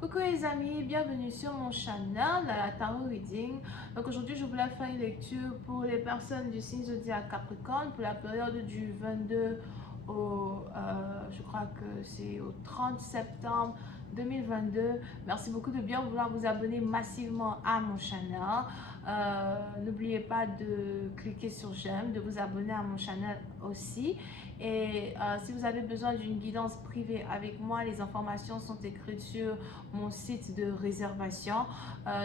Coucou les amis, bienvenue sur mon channel, la Tarot Reading. Donc aujourd'hui, je voulais faire une lecture pour les personnes du signe zodiaque Capricorne pour la période du 22 au, je crois que c'est au 30 septembre 2022. Merci beaucoup de bien vouloir vous abonner massivement à mon channel. N'oubliez pas de cliquer sur j'aime, de vous abonner à mon channel aussi. Et si vous avez besoin d'une guidance privée avec moi, les informations sont écrites sur mon site de réservation.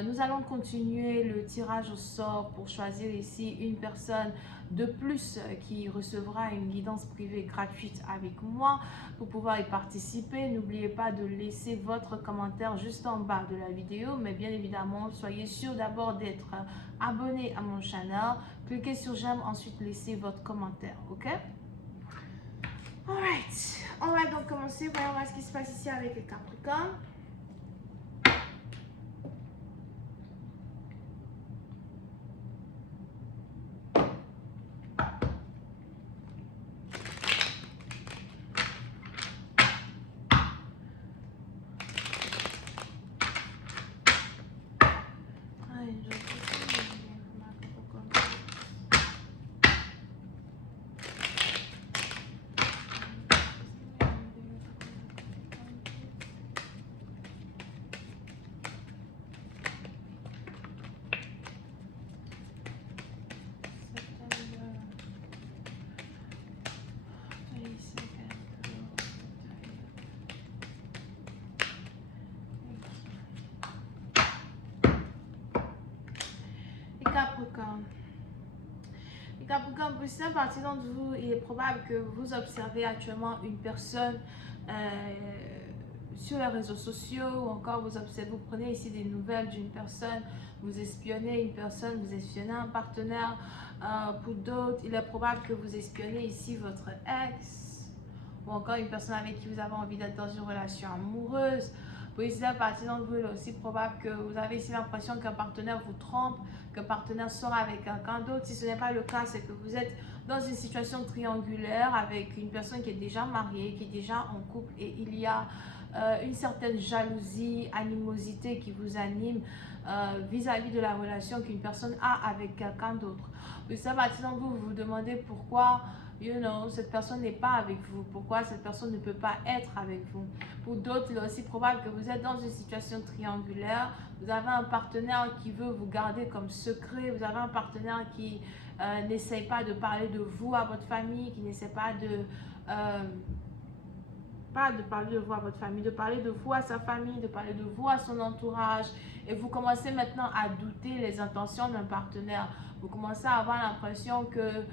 Nous allons continuer le tirage au sort pour choisir ici une personne de plus qui recevra une guidance privée gratuite avec moi pour pouvoir y participer. N'oubliez pas de laisser votre commentaire juste en bas de la vidéo, mais bien évidemment, soyez sûr d'abord d'être abonné à mon channel. Cliquez sur j'aime, ensuite laissez votre commentaire, ok? Alright, on va donc commencer. Voyons voir ce qui se passe ici avec les Capricornes. Capricorne. Les Capricornes, pour certaines partie d'entre vous, il est probable que vous observez actuellement une personne sur les réseaux sociaux ou encore vous observez, vous prenez ici des nouvelles d'une personne, vous espionnez une personne, vous espionnez un partenaire. Pour d'autres, il est probable que vous espionnez ici votre ex ou encore une personne avec qui vous avez envie d'être dans une relation amoureuse. Pour ici, à partir d'entre vous, il est aussi probable que vous avez ici l'impression qu'un partenaire vous trompe, qu'un partenaire sort avec quelqu'un d'autre. Si ce n'est pas le cas, c'est que vous êtes dans une situation triangulaire avec une personne qui est déjà mariée, qui est déjà en couple et il y a une certaine jalousie, animosité qui vous anime vis-à-vis de la relation qu'une personne a avec quelqu'un d'autre. Pour ici, à partir d'entre vous, vous vous demandez pourquoi cette personne n'est pas avec vous. Pourquoi cette personne ne peut pas être avec vous? Pour d'autres, il est aussi probable que vous êtes dans une situation triangulaire. Vous avez un partenaire qui veut vous garder comme secret. Vous avez un partenaire qui n'essaye pas de parler de vous à votre famille, qui n'essaie pas de parler de vous à votre famille, de parler de vous à sa famille, de parler de vous à son entourage. Et vous commencez maintenant à douter les intentions d'un partenaire. Vous commencez à avoir l'impression que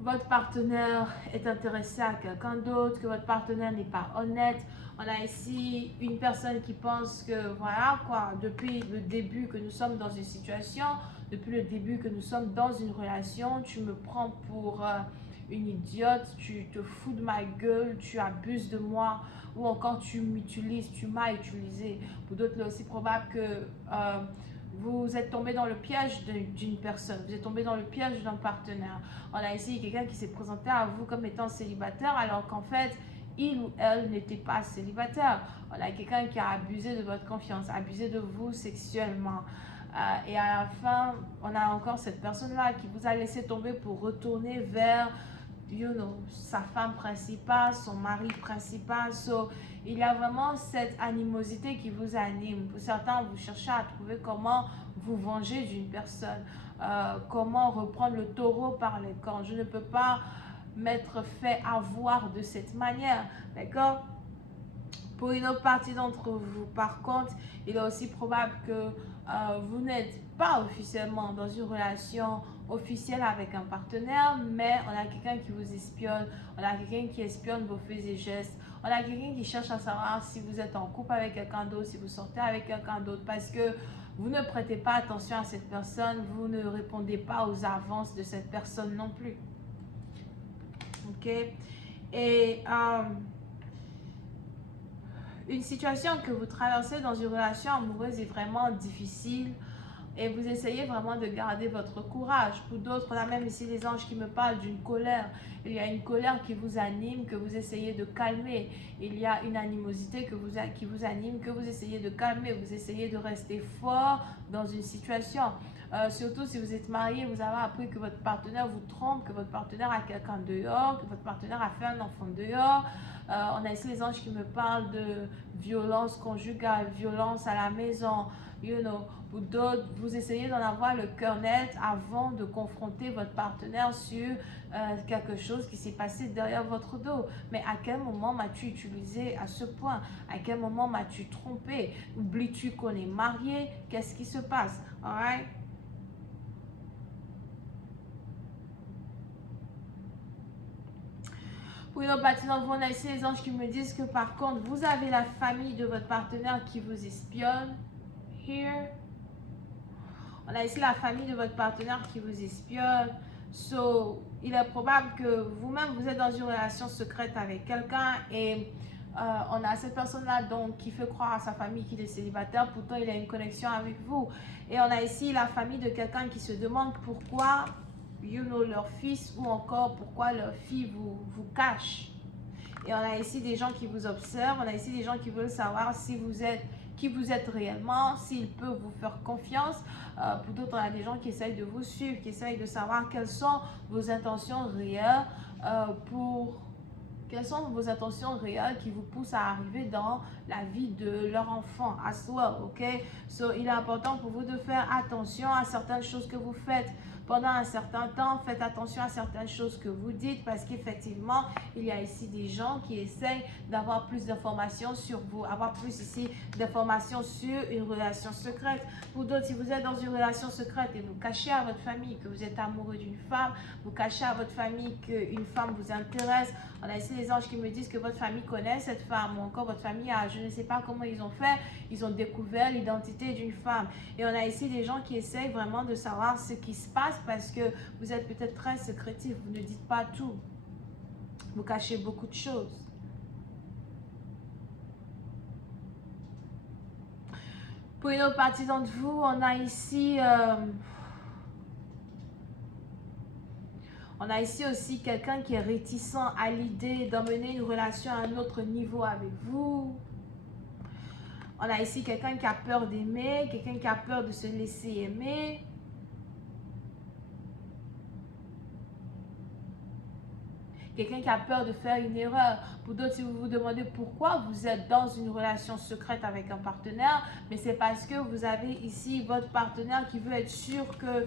votre partenaire est intéressé à quelqu'un d'autre, que votre partenaire n'est pas honnête. On a ici une personne qui pense que, voilà quoi, depuis le début que nous sommes dans une situation, depuis le début que nous sommes dans une relation, tu me prends pour une idiote, tu te fous de ma gueule, tu abuses de moi, ou encore tu m'utilises, tu m'as utilisé. Pour d'autres, il est aussi probable que vous êtes tombé dans le piège d'une personne, vous êtes tombé dans le piège d'un partenaire. On a ici quelqu'un qui s'est présenté à vous comme étant célibataire alors qu'en fait, il ou elle n'était pas célibataire. On a quelqu'un qui a abusé de votre confiance, abusé de vous sexuellement. Et à la fin, on a encore cette personne-là qui vous a laissé tomber pour retourner vers sa femme principale, son mari principal. Il y a vraiment cette animosité qui vous anime. Pour certains, vous cherchez à trouver comment vous venger d'une personne, comment reprendre le taureau par les cornes. Je ne peux pas m'être fait avoir de cette manière, d'accord? Pour une autre partie d'entre vous, par contre, il est aussi probable que vous n'êtes pas officiellement dans une relation officielle avec un partenaire, mais on a quelqu'un qui vous espionne, on a quelqu'un qui espionne vos faits et gestes, on a quelqu'un qui cherche à savoir si vous êtes en couple avec quelqu'un d'autre, si vous sortez avec quelqu'un d'autre, parce que vous ne prêtez pas attention à cette personne, vous ne répondez pas aux avances de cette personne non plus. Ok? Et une situation que vous traversez dans une relation amoureuse est vraiment difficile. Et vous essayez vraiment de garder votre courage. Pour d'autres, on a même ici les anges qui me parlent d'une colère. Il y a une colère qui vous anime, que vous essayez de calmer. Il y a une animosité qui vous anime, que vous essayez de calmer. Vous essayez de rester fort dans une situation. Surtout si vous êtes marié, vous avez appris que votre partenaire vous trompe, que votre partenaire a quelqu'un dehors, que votre partenaire a fait un enfant dehors. On a ici les anges qui me parlent de violence conjugale, violence à la maison, Pour d'autres, vous essayez d'en avoir le cœur net avant de confronter votre partenaire sur quelque chose qui s'est passé derrière votre dos. Mais à quel moment m'as-tu utilisé à ce point? À quel moment m'as-tu trompé? Oublies-tu qu'on est marié? Qu'est-ce qui se passe? Alright? Pour une autre partie d'entre vous, on a ici les anges qui me disent que par contre, vous avez la famille de votre partenaire qui vous espionne. Here. On a ici la famille de votre partenaire qui vous espionne. So, il est probable que vous-même, vous êtes dans une relation secrète avec quelqu'un et on a cette personne-là donc qui fait croire à sa famille qu'il est célibataire, pourtant il a une connexion avec vous. Et on a ici la famille de quelqu'un qui se demande pourquoi leur fils ou encore pourquoi leur fille vous cache. Et on a ici des gens qui vous observent, on a ici des gens qui veulent savoir si vous êtes qui vous êtes réellement, s'ils peuvent vous faire confiance. Pour d'autres, on a des gens qui essayent de vous suivre, qui essayent de savoir quelles sont vos intentions réelles quelles sont vos intentions réelles qui vous poussent à arriver dans la vie de leur enfant as well, ok? So, il est important pour vous de faire attention à certaines choses que vous faites. Pendant un certain temps, faites attention à certaines choses que vous dites parce qu'effectivement, il y a ici des gens qui essayent d'avoir plus d'informations sur vous, avoir plus ici d'informations sur une relation secrète. Pour d'autres, si vous êtes dans une relation secrète et vous cachez à votre famille que vous êtes amoureux d'une femme, vous cachez à votre famille qu'une femme vous intéresse, on a ici les anges qui me disent que votre famille connaît cette femme ou encore votre famille a, je ne sais pas comment ils ont fait, ils ont découvert l'identité d'une femme. Et on a ici des gens qui essayent vraiment de savoir ce qui se passe parce que vous êtes peut-être très secrétif, vous ne dites pas tout. Vous cachez beaucoup de choses. Pour une autre partie d'entre vous, on a ici... on a ici aussi quelqu'un qui est réticent à l'idée d'emmener une relation à un autre niveau avec vous. On a ici quelqu'un qui a peur d'aimer, quelqu'un qui a peur de se laisser aimer. Quelqu'un qui a peur de faire une erreur. Pour d'autres, si vous vous demandez pourquoi vous êtes dans une relation secrète avec un partenaire, mais c'est parce que vous avez ici votre partenaire qui veut être sûr que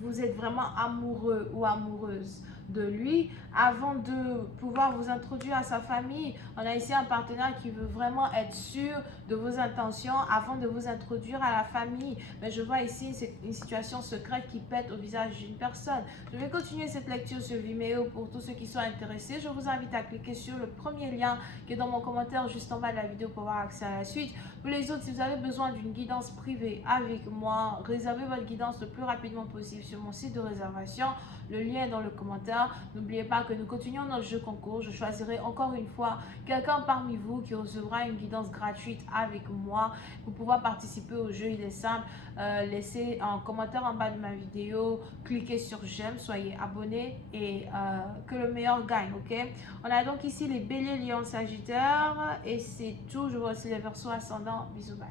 vous êtes vraiment amoureux ou amoureuse de lui avant de pouvoir vous introduire à sa famille. On a ici un partenaire qui veut vraiment être sûr de vos intentions avant de vous introduire à la famille. Mais je vois ici une situation secrète qui pète au visage d'une personne. Je vais continuer cette lecture sur Vimeo pour tous ceux qui sont intéressés. Je vous invite à cliquer sur le premier lien qui est dans mon commentaire juste en bas de la vidéo pour avoir accès à la suite. Pour les autres, si vous avez besoin d'une guidance privée avec moi, réservez votre guidance le plus rapidement possible sur mon site de réservation. Le lien est dans le commentaire. N'oubliez pas que nous continuons notre jeu concours. Je choisirai encore une fois quelqu'un parmi vous qui recevra une guidance gratuite avec moi. Pour pouvoir participer au jeu, il est simple. Laissez un commentaire en bas de ma vidéo. Cliquez sur j'aime, soyez abonnés et que le meilleur gagne, ok? On a donc ici les béliers, lions, sagittaires et c'est tout. Je vois aussi les verseaux ascendants. Bisous, bye.